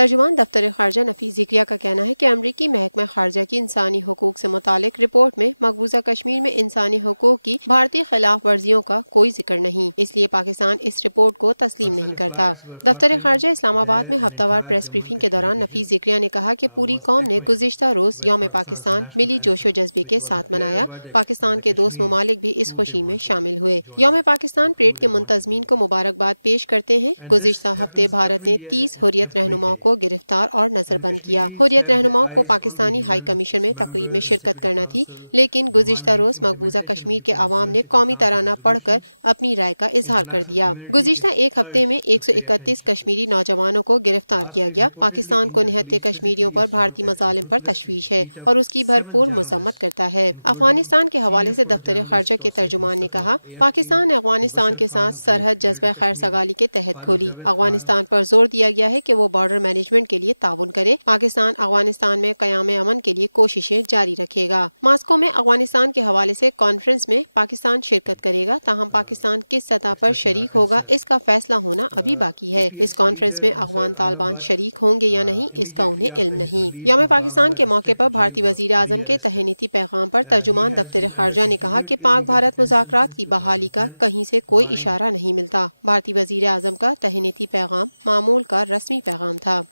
ترجمان دفتر خارجہ نفیس ذکریہ کا کہنا ہے کہ امریکی محکمہ خارجہ کی انسانی حقوق سے متعلق رپورٹ میں مقبوضہ کشمیر میں انسانی حقوق کی بھارتی خلاف ورزیوں کا کوئی ذکر نہیں، اس لیے پاکستان اس رپورٹ کو تسلیم نہیں کرتا۔ دفتر خارجہ اسلام آباد میں ہفتہ وار پریس بریفنگ کے دوران نفیس ذکریہ نے کہا کہ پوری قوم نے گزشتہ روز یوم پاکستان ملی جوش و جذبے کے ساتھ منایا۔ پاکستان کے دوست ممالک بھی اس خوشی میں شامل ہوئے۔ یوم پاکستان پریڈ کے منتظمین کو مبارکباد پیش کرتے ہیں۔ گزشتہ ہفتے بھارت نے 30 حریت رہنماؤں کو گرفتار اور نظر بند کیا۔ حریت رہنماؤں کو پاکستانی ہائی کمیشن میں تقریب میں شرکت کرنا تھی، لیکن گزشتہ روز مقبوضہ کشمیر کے عوام نے قومی ترانہ پڑھ کر اپنی رائے کا اظہار کر دیا۔ گزشتہ ایک ہفتے میں 131 کشمیری نوجوانوں کو گرفتار کیا گیا۔ پاکستان کو نہتے کشمیریوں پر بھارتی مظالم پر تشویش ہے اور اس کی بھرپور مذمت کرتا ہے۔ افغانستان کے حوالے سے دفتر خارجہ کے ترجمان نے کہا، پاکستان نے افغانستان کے ساتھ سرحد جذبہ خیر سگالی کے تحت کھولی۔ افغانستان پر زور دیا گیا ہے کہ وہ بارڈر مینجمنٹ کے لیے تعاون کرے۔ پاکستان افغانستان میں قیام امن کے لیے کوششیں جاری رکھے گا۔ ماسکو میں افغانستان کے حوالے سے کانفرنس میں پاکستان شرکت کرے گا، تاہم پاکستان کس سطح پر شریک ہوگا اس کا فیصلہ ہونا ابھی باقی ہے۔ اس کانفرنس میں افغان طالبان شریک ہوں گے یا نہیں اس کا انہیں علم نہیں۔ یوم پاکستان کے موقع پر بھارتی وزیر اعظم کے تہنیتی پیغام پر ترجمان دفتر خارجہ نے کہا کہ پاک بھارت مذاکرات کی بحالی کا کہیں سے کوئی اشارہ نہیں ملتا۔ بھارتی وزیر اعظم کا تہنیتی پیغام معمول کا رسمی پیغام تھا۔